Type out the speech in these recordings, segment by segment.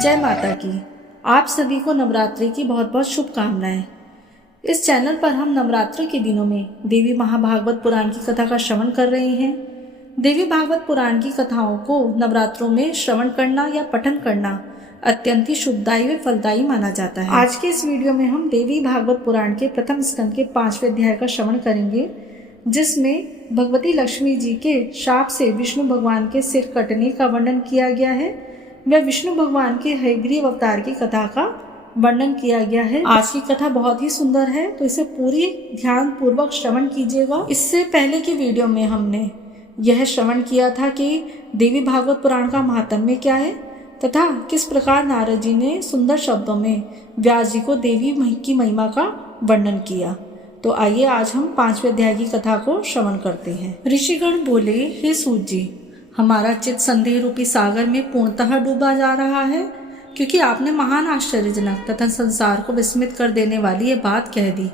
जय माता की। आप सभी को नवरात्रि की बहुत बहुत शुभकामनाएं। इस चैनल पर हम नवरात्रि के दिनों में देवी महाभागवत पुराण की कथा का श्रवण कर रहे हैं। देवी भागवत पुराण की कथाओं को नवरात्रों में श्रवण करना या पठन करना अत्यंत ही शुभदायी व फलदायी माना जाता है। आज के इस वीडियो में हम देवी भागवत पुराण के प्रथम स्कंद के 5वें अध्याय का श्रवण करेंगे, जिसमें भगवती लक्ष्मी जी के शाप से विष्णु भगवान के सिर कटने का वर्णन किया गया है व विष्णु भगवान के हयग्रीव अवतार की कथा का वर्णन किया गया है। आज की कथा बहुत ही सुंदर है, तो इसे पूरी ध्यान पूर्वक श्रवण कीजिएगा। इससे पहले की वीडियो में हमने यह श्रवण किया था कि देवी भागवत पुराण का महात्म्य क्या है तथा किस प्रकार नारद जी ने सुंदर शब्दों में व्यास जी को देवी की महिमा का वर्णन किया। तो आइए आज हम 5वें अध्याय की कथा को श्रवण करते हैं। ऋषिगण बोले, हे सूत जी, हमारा चित्त संदेह रूपी सागर में पूर्णतः डूबा जा रहा है, क्योंकि आपने महान आश्चर्यजनक तथा संसार को विस्मित कर देने वाली ये बात कह दी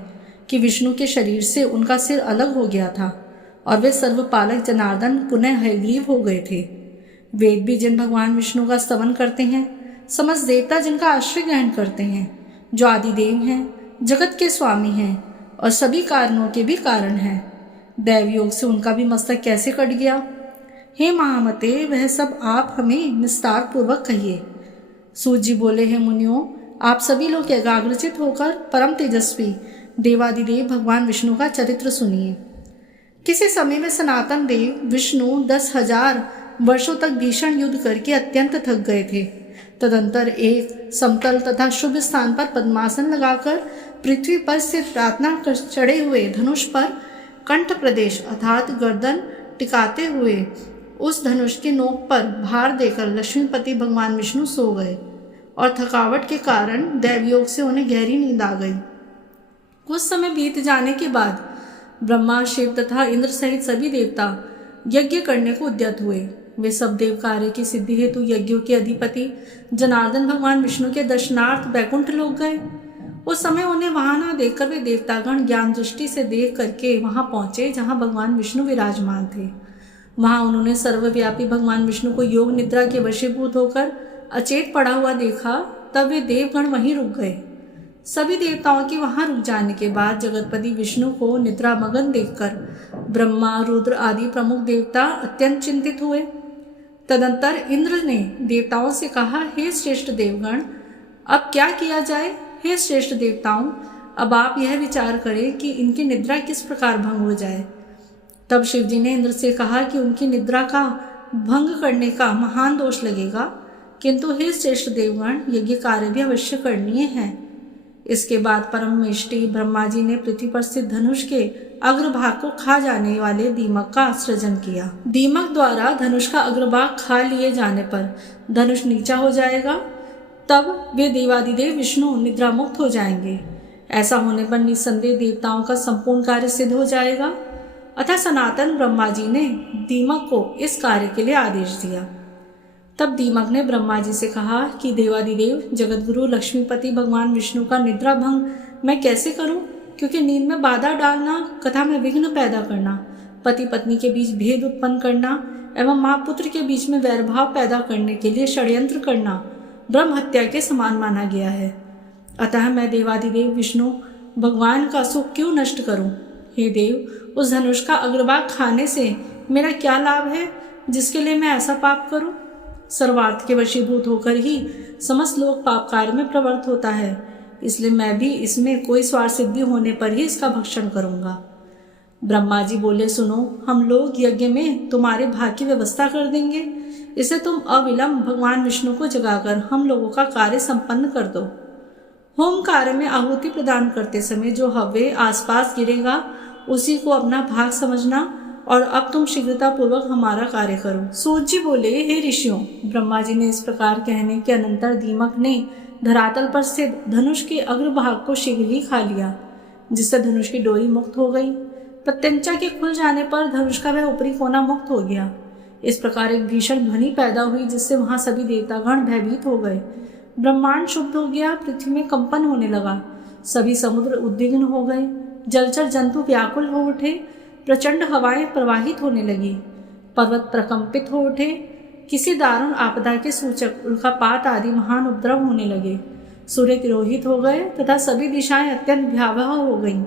कि विष्णु के शरीर से उनका सिर अलग हो गया था और वे सर्वपालक जनार्दन पुनः हयग्रीव हो गए थे। वेद भी जिन भगवान विष्णु का स्तवन करते हैं, समस्त देवता जिनका आश्रय ग्रहण करते हैं, जो आदिदेव हैं, जगत के स्वामी हैं और सभी कारणों के भी कारण हैं, दैव योग से उनका भी मस्तक कैसे कट गया? हे महामते, वह सब आप हमें विस्तार पूर्वक कहिए। सूत जी बोले, हे मुनियों, आप सभी लोग एकाग्रचित होकर परम तेजस्वी देवादिदेव भगवान विष्णु का चरित्र सुनिए। किसी समय में सनातन देव विष्णु 10,000 वर्षों तक भीषण युद्ध करके अत्यंत थक गए थे। तदंतर एक समतल तथा शुभ स्थान पर पद्मासन लगाकर पृथ्वी पर स्थित प्रार्थना कर चढ़े हुए धनुष पर कंठ प्रदेश अर्थात गर्दन टिकाते हुए उस धनुष के नोक पर भार देकर लक्ष्मीपति भगवान विष्णु सो गए और थकावट के कारण दैवयोग से उन्हें गहरी नींद आ गई। कुछ समय बीत जाने के बाद ब्रह्मा, शिव तथा इंद्र सहित सभी देवता यज्ञ करने को उद्यत हुए। वे सब देव कार्य की सिद्धि हेतु यज्ञों के अधिपति जनार्दन भगवान विष्णु के दर्शनार्थ बैकुंठ लोक गए। उस समय उन्हें वहां न देखकर वे देवतागण ज्ञान दृष्टि से देख करके वहां पहुंचे जहां भगवान विष्णु विराजमान थे। वहां उन्होंने सर्वव्यापी भगवान विष्णु को योग निद्रा के वशीभूत होकर अचेत पड़ा हुआ देखा। तब वे देवगण वहीं रुक गए। सभी देवताओं के वहां रुक जाने के बाद जगतपति विष्णु को निद्रा मगन देखकर ब्रह्मा, रुद्र आदि प्रमुख देवता अत्यंत चिंतित हुए। तदंतर इंद्र ने देवताओं से कहा, हे श्रेष्ठ देवगण, अब क्या किया जाए? हे श्रेष्ठ देवताओं, अब आप यह विचार करें कि इनकी निद्रा किस प्रकार भंग हो जाए। तब शिवजी ने इंद्र से कहा कि उनकी निद्रा का भंग करने का महान दोष लगेगा, किंतु हे श्रेष्ठ देवगण, यज्ञ कार्य भी अवश्य करनीय है। इसके बाद परमेष्टि ब्रह्मा जी ने पृथ्वी पर स्थित धनुष के अग्रभाग को खा जाने वाले दीमक का सृजन किया। दीमक द्वारा धनुष का अग्रभाग खा लिए जाने पर धनुष नीचा हो जाएगा, तब वे देवादिदेव विष्णु निद्रा मुक्त हो जाएंगे। ऐसा होने पर निसंदेह देवताओं का संपूर्ण कार्य सिद्ध हो जाएगा। अतः सनातन ब्रह्मा जी ने दीमक को इस कार्य के लिए आदेश दिया। तब दीमक ने ब्रह्मा जी से कहा कि देवादिदेव जगतगुरु लक्ष्मीपति भगवान विष्णु का निद्रा भंग मैं कैसे करूं, क्योंकि नींद में बाधा डालना, कथा में विघ्न पैदा करना, पति पत्नी के बीच भेद उत्पन्न करना एवं माँ पुत्र के बीच में वैरभाव पैदा करने के लिए षड्यंत्र करना ब्रह्म हत्या के समान माना गया है। अतः मैं देवादिदेव विष्णु भगवान का सुख क्यों नष्ट करूं? हे देव, उस धनुष का अग्रभाग खाने से मेरा क्या लाभ है जिसके लिए मैं ऐसा पाप करूं? सर्वार्थ के वशीभूत होकर ही समस्त लोग पाप कार्य में प्रवृत्त होता है, इसलिए मैं भी इसमें कोई स्वार्थ सिद्धि होने पर ही इसका भक्षण करूंगा। ब्रह्मा जी बोले, सुनो, हम लोग यज्ञ में तुम्हारे भाग की व्यवस्था कर देंगे। इसे तुम अविलंब भगवान विष्णु को जगाकर हम लोगों का कार्य संपन्न कर दो। होम कार्य में आहुति प्रदान करते समय जो हव्य आसपास गिरेगा उसी को अपना भाग समझना, और अब तुम शीघ्रता पूर्वक हमारा कार्य करो। सूत जी बोले, हे ऋषियों, ब्रह्मा जी ने इस प्रकार कहने के अनंतर दीमक ने धरातल पर स्थित धनुष के अग्रभाग को शीघ्र ही खा लिया, जिससे धनुष की डोरी मुक्त हो गई। प्रत्यंचा के खुल जाने पर धनुष का वह ऊपरी कोना मुक्त हो गया। इस प्रकार एक भीषण ध्वनि पैदा हुई, जिससे वहां सभी देवतागण भयभीत हो गए। ब्रह्मांड शुद्ध हो गया, पृथ्वी में कंपन होने लगा, सभी समुद्र उद्विग्न हो गए, जलचर जंतु व्याकुल हो उठे, प्रचंड हवाएं प्रवाहित होने लगी, पर्वत प्रकंपित हो उठे, किसी दारुण आपदा के सूचक उल्कापात आदि महान उपद्रव होने लगे। सूर्य तिरोहित हो गए तथा सभी दिशाएं अत्यंत भयावह हो गईं।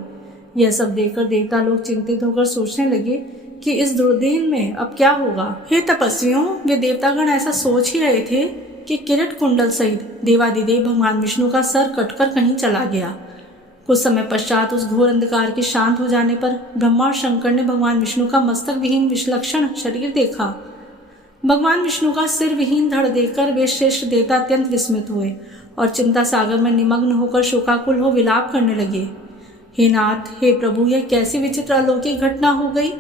यह सब देखकर देवता लोग चिंतित होकर सोचने लगे कि इस दुर्दिन में अब क्या होगा। हे तपस्वियों, वे देवतागण ऐसा सोच ही रहे थे कि किरीट कुंडल सहित देवादिदेव भगवान विष्णु का सर कटकर कहीं चला गया। कुछ समय पश्चात उस घोर अंधकार के शांत हो जाने पर ब्रह्मा और शंकर ने भगवान विष्णु का मस्तक विहीन विलक्षण शरीर देखा। भगवान विष्णु का सिर विहीन धड़ देखकर वे श्रेष्ठ देवता अत्यंत विस्मित हुए और चिंता सागर में निमग्न होकर शोकाकुल हो विलाप करने लगे। हे नाथ, हे प्रभु, यह कैसी विचित्र अलौकिक घटना हो गई।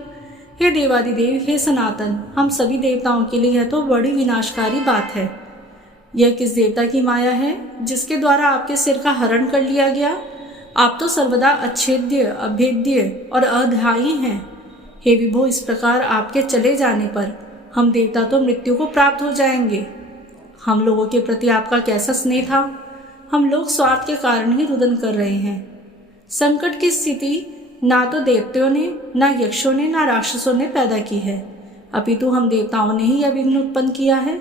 हे देवादिदेव, हे सनातन, हम सभी देवताओं के लिए यह तो बड़ी विनाशकारी बात है। यह किस देवता की माया है जिसके द्वारा आपके सिर का हरण कर लिया गया? आप तो सर्वदा अच्छेद्य, अभेद्य और अधायी हैं। हे विभो, इस प्रकार आपके चले जाने पर हम देवता तो मृत्यु को प्राप्त हो जाएंगे। हम लोगों के प्रति आपका कैसा स्नेह था। हम लोग स्वार्थ के कारण ही रुदन कर रहे हैं। संकट की स्थिति ना तो देवताओं ने, ना यक्षों ने, ना राक्षसों ने पैदा की है, अपितु हम देवताओं ने ही यह विघ्न उत्पन्न किया है।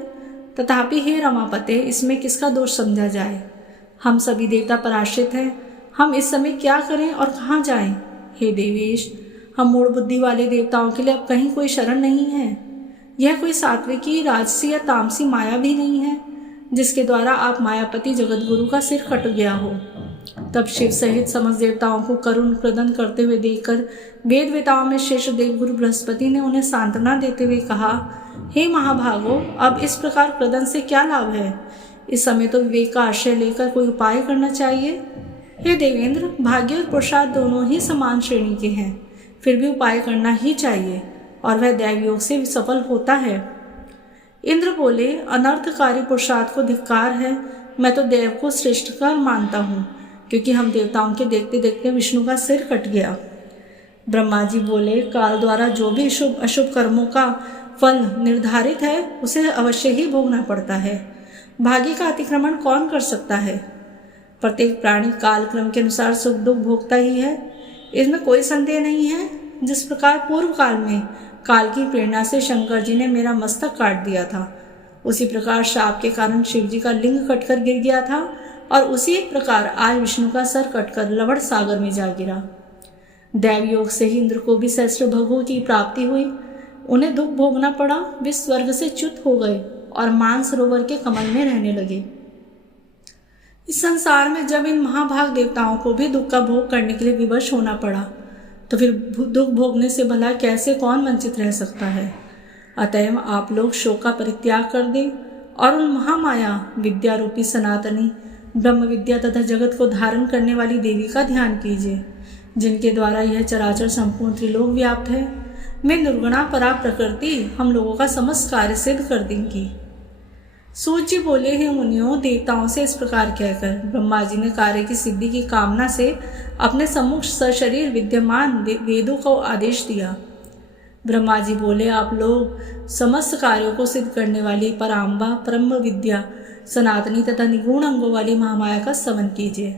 तथापि हे रमापते, इसमें किसका दोष समझा जाए। हम सभी देवता पराश्रित हैं। हम इस समय क्या करें और कहाँ जाएं? हे देवेश, हम मूढ़ बुद्धि वाले देवताओं के लिए अब कहीं कोई शरण नहीं है। यह कोई सात्विकी, राजसी या तामसी माया भी नहीं है जिसके द्वारा आप मायापति जगतगुरु का सिर कट गया हो। तब शिव सहित समस्त देवताओं को करुण क्रदन करते हुए देखकर वेद वेताओं में श्रेष्ठ देवगुरु बृहस्पति ने उन्हें सांत्वना देते हुए कहा, हे महाभागो, अब इस प्रकार क्रदन से क्या लाभ है। इस समय तो विवेक का आश्रय लेकर कोई उपाय करना चाहिए। हे देवेंद्र, भाग्य और पुरुषार्थ दोनों ही समान श्रेणी के हैं, फिर भी उपाय करना ही चाहिए और वह दैवयोग से सफल होता है। इंद्र बोले, अनर्थकारी पुरुषार्थ को धिक्कार है। मैं तो देव को श्रेष्ठकर मानता हूँ, क्योंकि हम देवताओं के देखते देखते विष्णु का सिर कट गया। ब्रह्मा जी बोले, काल द्वारा जो भी शुभ अशुभ कर्मों का फल निर्धारित है उसे अवश्य ही भोगना पड़ता है। भाग्य का अतिक्रमण कौन कर सकता है। प्रत्येक प्राणी काल क्रम के अनुसार सुख दुख भोगता ही है, इसमें कोई संदेह नहीं है। जिस प्रकार पूर्व काल में काल की प्रेरणा से शंकर जी ने मेरा मस्तक काट दिया था, उसी प्रकार शाप के कारण शिव जी का लिंग कटकर गिर गया था और उसी प्रकार आज विष्णु का सर कटकर लवण सागर में जा गिरा। दैव योग से ही इंद्र को भी सहस्त्र भोगों की प्राप्ति हुई। उन्हें दुख भोगना पड़ा। वे स्वर्ग से च्युत हो गए और मानसरोवर के कमल में रहने लगे। इस संसार में जब इन महाभाग देवताओं को भी दुख का भोग करने के लिए विवश होना पड़ा, तो फिर दुख भोगने से भला कैसे कौन वंचित रह सकता है। अतएव आप लोग शोक का परित्याग कर दें और उन महामाया विद्या रूपी सनातनी ब्रह्म विद्या तथा जगत को धारण करने वाली देवी का ध्यान कीजिए, जिनके द्वारा यह चराचर संपूर्ण त्रिलोक व्याप्त है। मैं निर्गुणा परा प्रकृति हम लोगों का समस्त कार्य सिद्ध कर देंगी। सूर्य जी बोले, हे मुनियों, देवताओं से इस प्रकार कहकर ब्रह्मा जी ने कार्य की सिद्धि की कामना से अपने सम्मुख सशरीर विद्यमान वेदों को आदेश दिया। ब्रह्मा जी बोले, आप लोग समस्त कार्यों को सिद्ध करने वाली पराम्बा ब्रह्म विद्या सनातनी तथा निगुण अंगों वाली महामाया का स्तवन कीजिए।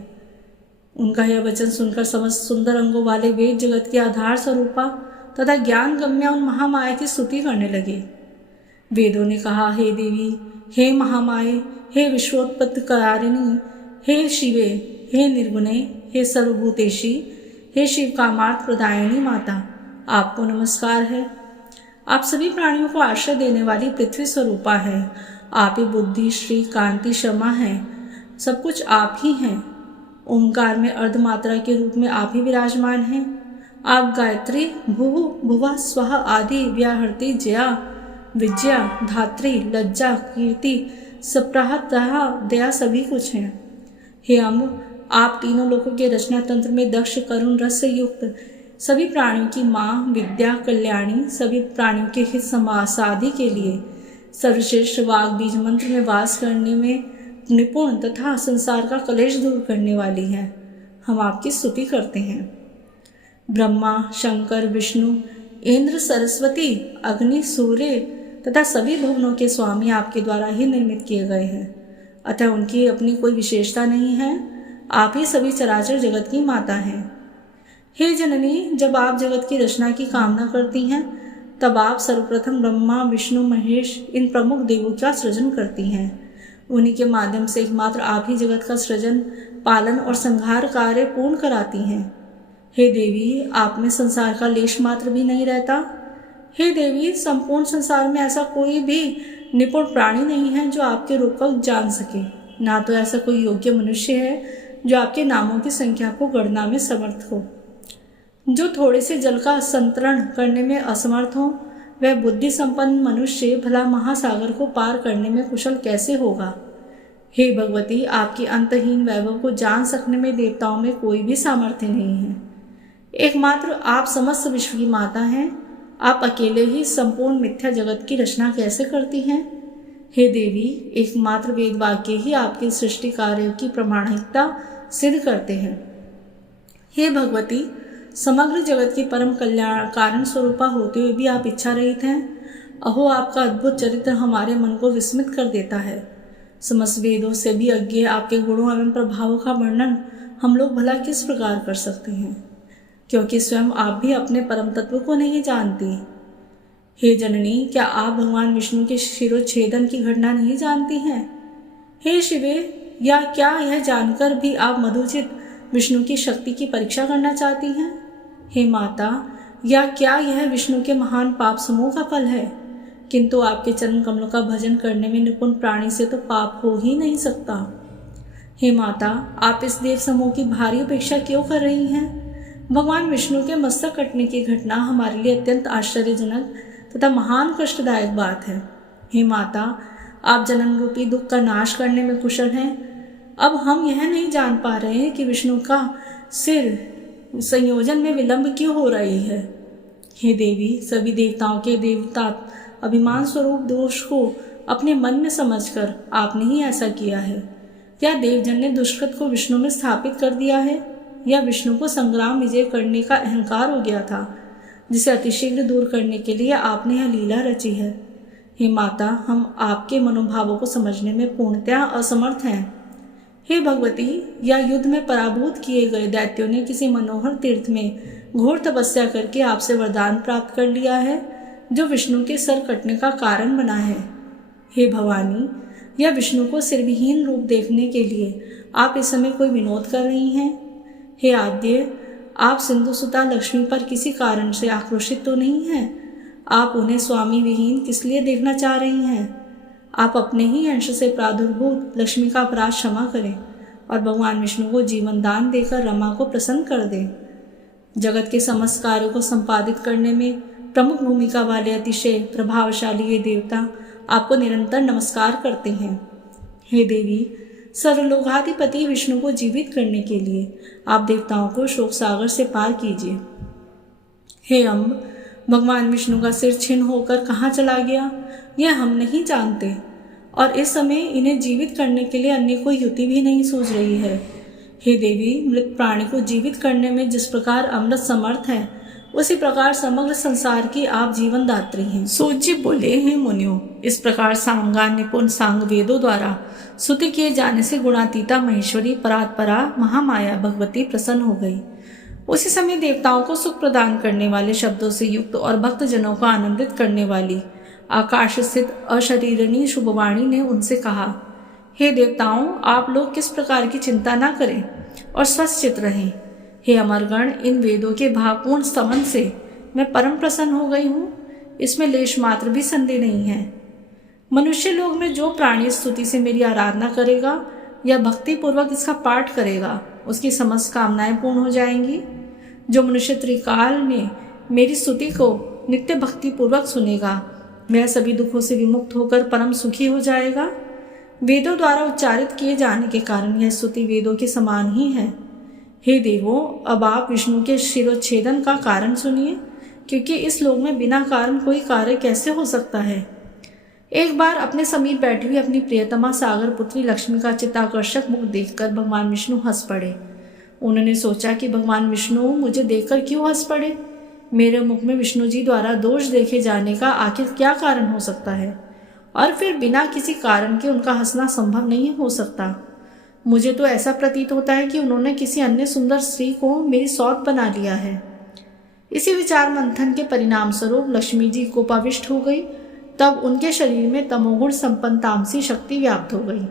उनका यह वचन सुनकर समस्त सुंदर अंगों वाले वेद जगत के आधार स्वरूपा तथा ज्ञान गम्या उन महामाया की स्तुति करने लगे। वेदों ने कहा, हे देवी, हे महामाये, हे विश्वोत्पत्तिकारिणी, हे शिवे, हे निर्गुणे, हे सर्वभूतेशी, हे शिव कामार्थ प्रदायिनी माता, आपको नमस्कार है। आप सभी प्राणियों को आश्रय देने वाली पृथ्वी स्वरूपा है। आप ही बुद्धि, श्री, कांति, क्षमा है। सब कुछ आप ही हैं। ओंकार में अर्धमात्रा के रूप में आप ही विराजमान हैं। आप गायत्री, भुवु, भुवा, स्वाहा आदि व्याहृति, जया, विजया, धात्री, लज्जा, कीर्ति, सप्राह, दया सभी कुछ हैं। हे अम्ब, आप तीनों लोकों के रचना तंत्र में दक्ष, करुण, रस से युक्त सभी प्राणियों की माँ, विद्या, कल्याणी, सभी प्राणियों के हित समासाधि के लिए सर्वश्रेष्ठ वाग बीज मंत्र में वास करने में निपुण तथा संसार का कलेश दूर करने वाली हैं। हम आपकी स्तुति करते हैं। ब्रह्मा, शंकर, विष्णु, इंद्र, सरस्वती, अग्नि, सूर्य तथा सभी भुवनों के स्वामी आपके द्वारा ही निर्मित किए गए हैं, अतः उनकी अपनी कोई विशेषता नहीं है। आप ही सभी चराचर जगत की माता हैं। हे जननी, जब आप जगत की रचना की कामना करती हैं तब आप सर्वप्रथम ब्रह्मा विष्णु महेश इन प्रमुख देवों का सृजन करती हैं। उन्हीं के माध्यम से एकमात्र आप ही जगत का सृजन, पालन और संहार कार्य पूर्ण कराती हैं। हे देवी, आप में संसार का लेश मात्र भी नहीं रहता। हे देवी, संपूर्ण संसार में ऐसा कोई भी निपुण प्राणी नहीं है जो आपके रूप को जान सके। ना तो ऐसा कोई योग्य मनुष्य है जो आपके नामों की संख्या को गणना में समर्थ हो। जो थोड़े से जल का संतरण करने में असमर्थ हो, वह बुद्धि संपन्न मनुष्य भला महासागर को पार करने में कुशल कैसे होगा। हे भगवती, आपकी अंतहीन वैभव को जान सकने में देवताओं में कोई भी सामर्थ्य नहीं है। एकमात्र आप समस्त विश्व की माता हैं। आप अकेले ही संपूर्ण मिथ्या जगत की रचना कैसे करती हैं। हे देवी, एकमात्र वेद वाक्य ही आपके सृष्टि कार्यों की प्रामाणिकता सिद्ध करते हैं। हे भगवती, समग्र जगत की परम कल्याण कारण स्वरूपा होते हुए भी आप इच्छा रहित हैं। अहो, आपका अद्भुत चरित्र हमारे मन को विस्मित कर देता है। समस्त वेदों से भी अज्ञेय आपके गुणों एवं प्रभावों का वर्णन हम लोग भला किस प्रकार कर सकते हैं, क्योंकि स्वयं आप भी अपने परम तत्व को नहीं जानती। हे जननी, क्या आप भगवान विष्णु के शिरोच्छेदन की घटना नहीं जानती हैं। हे शिवे, या क्या यह जानकर भी आप मधुचित विष्णु की शक्ति की परीक्षा करना चाहती हैं। हे माता, या क्या यह विष्णु के महान पाप समूह का फल है। किंतु आपके चरण कमलों का भजन करने में निपुण प्राणी से तो पाप हो ही नहीं सकता। हे माता, आप इस देव समूह की भारी उपेक्षा क्यों कर रही हैं। भगवान विष्णु के मस्तक कटने की घटना हमारे लिए अत्यंत आश्चर्यजनक तथा महान कष्टदायक बात है। हे माता, आप जन्म रूपी दुख का नाश करने में कुशल हैं। अब हम यह नहीं जान पा रहे हैं कि विष्णु का सिर संयोजन में विलंब क्यों हो रही है। हे देवी, सभी देवताओं के देवता अभिमान स्वरूप दोष को अपने मन में समझकर आपने ही ऐसा किया है। या देवजन ने दुष्कृत को विष्णु में स्थापित कर दिया है, या विष्णु को संग्राम विजय करने का अहंकार हो गया था, जिसे अतिशीघ्र दूर करने के लिए आपने यह लीला रची है। हे माता, हम आपके मनोभावों को समझने में पूर्णतया असमर्थ हैं। हे भगवती, या युद्ध में पराभूत किए गए दैत्यों ने किसी मनोहर तीर्थ में घोर तपस्या करके आपसे वरदान प्राप्त कर लिया है, जो विष्णु के सर कटने का कारण बना है। हे भवानी, या विष्णु को सिरविहीन रूप देखने के लिए आप इस समय कोई विनोद कर रही हैं। हे आद्य, आप सिंधुसुता लक्ष्मी पर किसी कारण से आक्रोशित तो नहीं हैं। आप उन्हें स्वामी विहीन किस लिए देखना चाह रही हैं। आप अपने ही अंश से प्रादुर्भूत लक्ष्मी का अपराध क्षमा करें और भगवान विष्णु को जीवन दान देकर रमा को प्रसन्न कर दें। जगत के समस्त कार्यों को संपादित करने में प्रमुख भूमिका वाले अतिशय प्रभावशाली ये देवता आपको निरंतर नमस्कार करते हैं। हे देवी, सर्वलोकाधिपति विष्णु को जीवित करने के लिए आप देवताओं को शोक सागर से पार कीजिए। हे अम्ब, भगवान विष्णु का सिर छिन्न होकर कहाँ चला गया, यह हम नहीं जानते, और इस समय इन्हें जीवित करने के लिए अन्य कोई युक्ति भी नहीं सूझ रही है। हे देवी, मृत प्राणी को जीवित करने में जिस प्रकार अमृत समर्थ है, उसी प्रकार समग्र संसार की आप जीवन दात्री हैं। सूत जी बोले, हे मुनियों, इस प्रकार सामगान निपुण सांग वेदों द्वारा स्तुति किए जाने से गुणातीता महेश्वरी परात्परा महामाया भगवती प्रसन्न हो गई। उसी समय देवताओं को सुख प्रदान करने वाले शब्दों से युक्त और भक्त जनों को आनंदित करने वाली आकाश स्थित अशरीरणी शुभवाणी ने उनसे कहा, हे देवताओं, आप लोग किस प्रकार की चिंता न करें और स्वस्थचित रहें। हे अमरगण, इन वेदों के भावपूर्ण स्तवन से मैं परम प्रसन्न हो गई हूँ। इसमें लेश मात्र भी संदेह नहीं है। मनुष्य लोग में जो प्राणी स्तुति से मेरी आराधना करेगा या भक्ति पूर्वक इसका पाठ करेगा, उसकी समस्त कामनाएं पूर्ण हो जाएंगी। जो मनुष्य त्रिकाल में मेरी स्तुति को नित्य भक्ति पूर्वक सुनेगा, वह सभी दुखों से विमुक्त होकर परम सुखी हो जाएगा। वेदों द्वारा उच्चारित किए जाने के कारण यह स्तुति वेदों के समान ही है। हे देवों, अब आप विष्णु के शिरोच्छेदन का कारण सुनिए, क्योंकि इस लोक में बिना कारण कोई कार्य कैसे हो सकता है। एक बार अपने समीप बैठी हुई अपनी प्रियतमा सागर पुत्री लक्ष्मी का चित्ताकर्षक मुख देखकर भगवान विष्णु हंस पड़े। उन्होंने सोचा कि भगवान विष्णु मुझे देखकर क्यों हंस पड़े। मेरे मुख में विष्णु जी द्वारा दोष देखे जाने का आखिर क्या कारण हो सकता है, और फिर बिना किसी कारण के उनका हंसना संभव नहीं हो सकता। मुझे तो ऐसा प्रतीत होता है कि उन्होंने किसी अन्य सुंदर स्त्री को मेरी सौत बना लिया है। इसी विचार मंथन के परिणाम स्वरूप लक्ष्मी जी कोपाविष्ट हो गई। तब उनके शरीर में तमोगुण संपन्न तामसी शक्ति व्याप्त हो गई।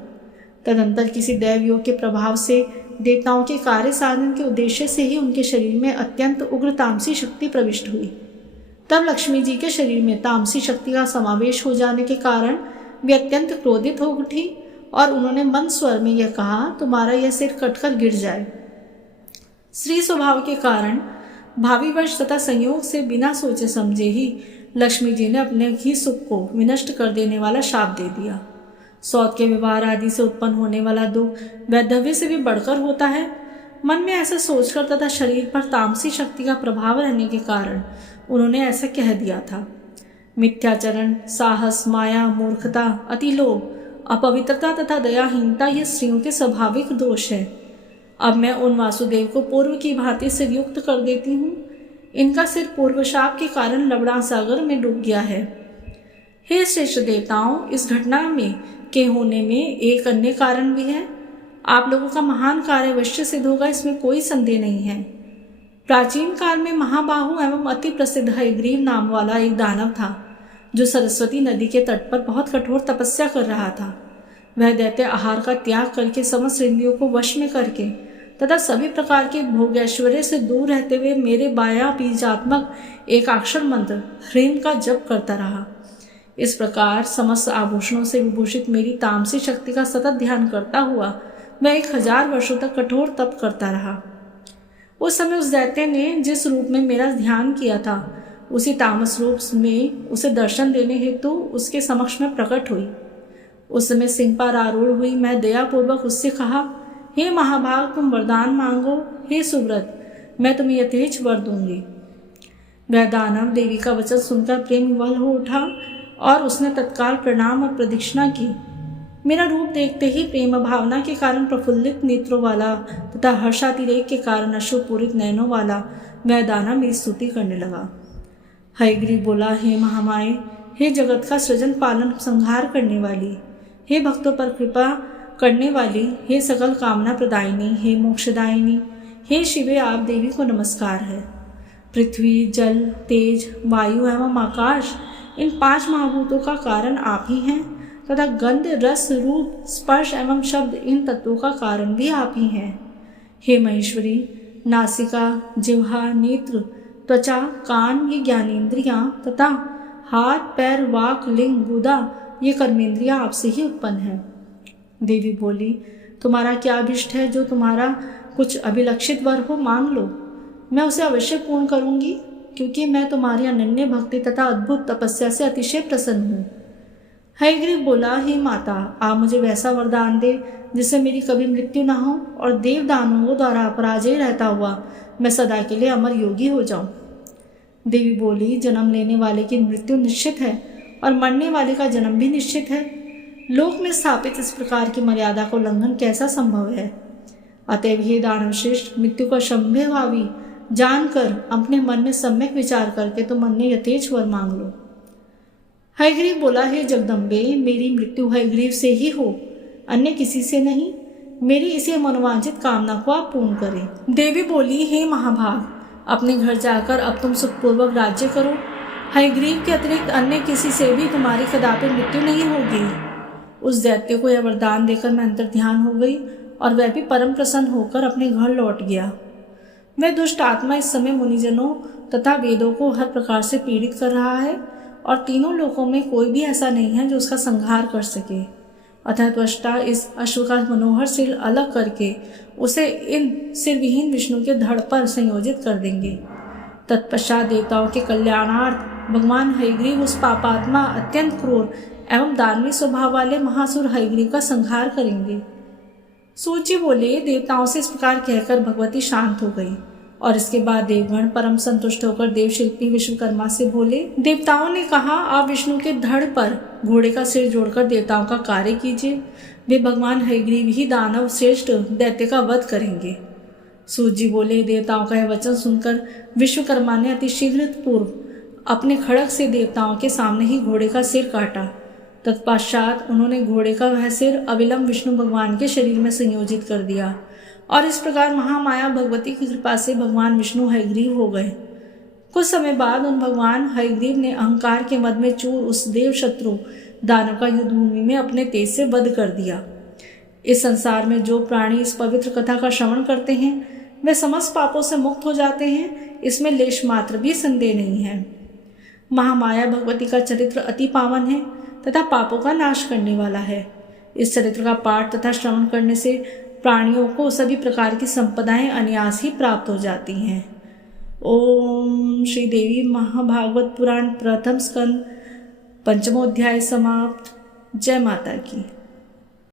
तदंतर किसी दैव योग के प्रभाव से देवताओं के कार्य साधन के उद्देश्य से ही उनके शरीर में अत्यंत उग्र तामसी शक्ति प्रविष्ट हुई। तब लक्ष्मी जी के शरीर में तामसी शक्ति का समावेश हो जाने के कारण वे अत्यंत क्रोधित हो उठी और उन्होंने मंद स्वर में यह कहा, तुम्हारा यह सिर कटकर गिर जाए। स्त्री स्वभाव के कारण भावी वर्ष तथा संयोग से बिना सोचे समझे ही लक्ष्मी जी ने अपने ही सुख को विनष्ट कर देने वाला शाप दे दिया। सौत के व्यवहार आदि से उत्पन्न होने वाला दुख वैधव्य से भी बढ़कर होता है। मन में ऐसा सोचकर तथा शरीर पर तामसी शक्ति का प्रभाव रहने के कारण उन्होंने ऐसा कह दिया था। मिथ्याचरण, साहस, माया, मूर्खता, अतिलोभ, अपवित्रता तथा दयाहीनता ये स्त्रियों के स्वाभाविक दोष है। अब मैं उन वासुदेव को पूर्व की भांति से युक्त कर देती हूँ। इनका सिर पूर्व शाप के कारण लवणा सागर में डूब गया है। हे श्रेष्ठ देवताओं, इस घटना में के होने में एक अन्य कारण भी है। आप लोगों का महान कार्य अवश्य सिद्ध होगा, इसमें कोई संदेह नहीं है। प्राचीन काल में महाबाहु एवं अति प्रसिद्ध हयग्रीव नाम वाला एक दानव था, जो सरस्वती नदी के तट पर बहुत कठोर तपस्या कर रहा था। वह दैत्य आहार का त्याग करके समस्त इंद्रियों को वश में करके तथा सभी प्रकार के भोग ऐश्वर्य से दूर रहते हुए मेरे बाया बीजात्मक एकाक्षर मंत्र ह्रीम का जप करता रहा। इस प्रकार समस्त आभूषणों से विभूषित मेरी तामसी शक्ति का सतत ध्यान करता हुआ वह 1000 वर्षों तक कठोर तप करता रहा। उस समय उस दैत्य ने जिस रूप में मेरा ध्यान किया था, उसी तामस रूप में उसे दर्शन देने हेतु उसके समक्ष में प्रकट हुई। उस समय सिंह पर आरूढ़ हुई मैं दयापूर्वक उससे कहा, हे महाभाग, तुम वरदान मांगो। हे सुव्रत, मैं तुम्हें यथेच वर दूंगी। वह दानव देवी का वचन सुनकर प्रेम विवल हो उठा और उसने तत्काल प्रणाम और प्रदक्षिणा की। मेरा रूप देखते ही प्रेम भावना के कारण प्रफुल्लित नेत्रों वाला तथा हर्षातिरेक के कारण अश्रुपूरित नयनों वाला वह दानव मेरी स्तुति करने लगा। हयग्रीव बोला, हे महामाये, हे जगत का सृजन पालन संहार करने वाली, हे भक्तों पर कृपा करने वाली, हे सकल कामना प्रदायिनी, हे मोक्षदायिनी, हे शिवे, आप देवी को नमस्कार है। पृथ्वी, जल, तेज, वायु एवं आकाश, इन 5 महाभूतों का कारण आप ही हैं तथा गंध, रस, रूप, स्पर्श एवं शब्द इन तत्वों का कारण भी आप ही हैं। हे महेश्वरी, नासिका, जिह्वा, नेत्र, त्वचा, कान ये ज्ञानेन्द्रियाँ तथा हाथ, पैर, वाक, लिंग, गुदा ये कर्मेंद्रियाँ आपसे ही उत्पन्न हैं। देवी बोली, तुम्हारा क्या अभिष्ट है? जो तुम्हारा कुछ अभिलक्षित वर हो मांग लो, मैं उसे अवश्य पूर्ण करूँगी, क्योंकि मैं तुम्हारी अनन्य भक्ति तथा अद्भुत तपस्या से अतिशय प्रसन्न हूँ। हयग्रीव बोला, हे माता, आप मुझे वैसा वरदान दे जिससे मेरी कभी मृत्यु न हो और देव दानवों द्वारा अपराजय रहता हुआ मैं सदा के लिए अमर योगी हो जाऊं। देवी बोली, जन्म लेने वाले की मृत्यु निश्चित है और मरने वाले का जन्म भी निश्चित है। लोक में स्थापित इस प्रकार की मर्यादा को उल्लंघन कैसा संभव है? अतएव हे दानव श्रेष्ठ, मृत्यु को असंभवभावी जानकर अपने मन में सम्यक विचार करके तुम मन में यथेच वर मांग लो। हयग्रीव बोला, हे जगदम्बे, मेरी मृत्यु हयग्रीव से ही हो, अन्य किसी से नहीं। मेरी इसी मनोवांछित कामना को आप पूर्ण करें। देवी बोली, हे महाभाग, अपने घर जाकर अब तुम सुखपूर्वक राज्य करो। हयग्रीव के अतिरिक्त अन्य किसी से भी तुम्हारी कदापि मृत्यु नहीं होगी। उस दैत्य को यह वरदान देकर मैं अंतर्ध्यान हो गई और वह भी परम प्रसन्न होकर अपने घर लौट गया। वह दुष्ट आत्मा इस समय मुनिजनों तथा वेदों को हर प्रकार से पीड़ित कर रहा है और तीनों लोकों में कोई भी ऐसा नहीं है जो उसका संहार कर सके। अतः त्वष्टा इस अश्व का मनोहर सिर अलग करके उसे इन सिरविहीन विष्णु के धड़ पर संयोजित कर देंगे। तत्पश्चात देवताओं के कल्याणार्थ भगवान हयग्रीव उस पापात्मा अत्यंत क्रूर एवं दानवी स्वभाव वाले महासुर हयग्रीव का संहार करेंगे। सूची बोले, देवताओं से इस प्रकार कहकर भगवती शांत हो गई और इसके बाद देवगण परम संतुष्ट होकर देवशिल्पी विश्वकर्मा से बोले, देवताओं ने कहा, आप विष्णु के धड़ पर घोड़े का सिर जोड़कर देवताओं का कार्य कीजिए। वे भगवान हयग्रीव ही दानव श्रेष्ठ दैत्य का वध करेंगे। सूत जी बोले, देवताओं का यह वचन सुनकर विश्वकर्मा ने अतिशीघ्र पूर्व अपने खड़ग से देवताओं के सामने ही घोड़े का सिर काटा। तत्पश्चात उन्होंने घोड़े का वह सिर अविलंब विष्णु भगवान के शरीर में संयोजित कर दिया और इस प्रकार महामाया भगवती की कृपा से भगवान विष्णु हयग्रीव हो गए। कुछ समय बाद उन भगवान हयग्रीव ने अहंकार के मद में चूर उस देव शत्रु दानव का युद्ध भूमि में अपने तेज से वध कर दिया। इस संसार में जो प्राणी इस पवित्र कथा का श्रवण करते हैं वे समस्त पापों से मुक्त हो जाते हैं, इसमें लेश मात्र भी संदेह नहीं है। महामाया भगवती का चरित्र अति पावन है तथा पापों का नाश करने वाला है। इस चरित्र का पाठ तथा श्रवण करने से प्राणियों को सभी प्रकार की संपदाएं अनायास ही प्राप्त हो जाती हैं। ओम श्री देवी महाभागवत पुराण प्रथम स्कंद पंचमो अध्याय समाप्त। जय माता की।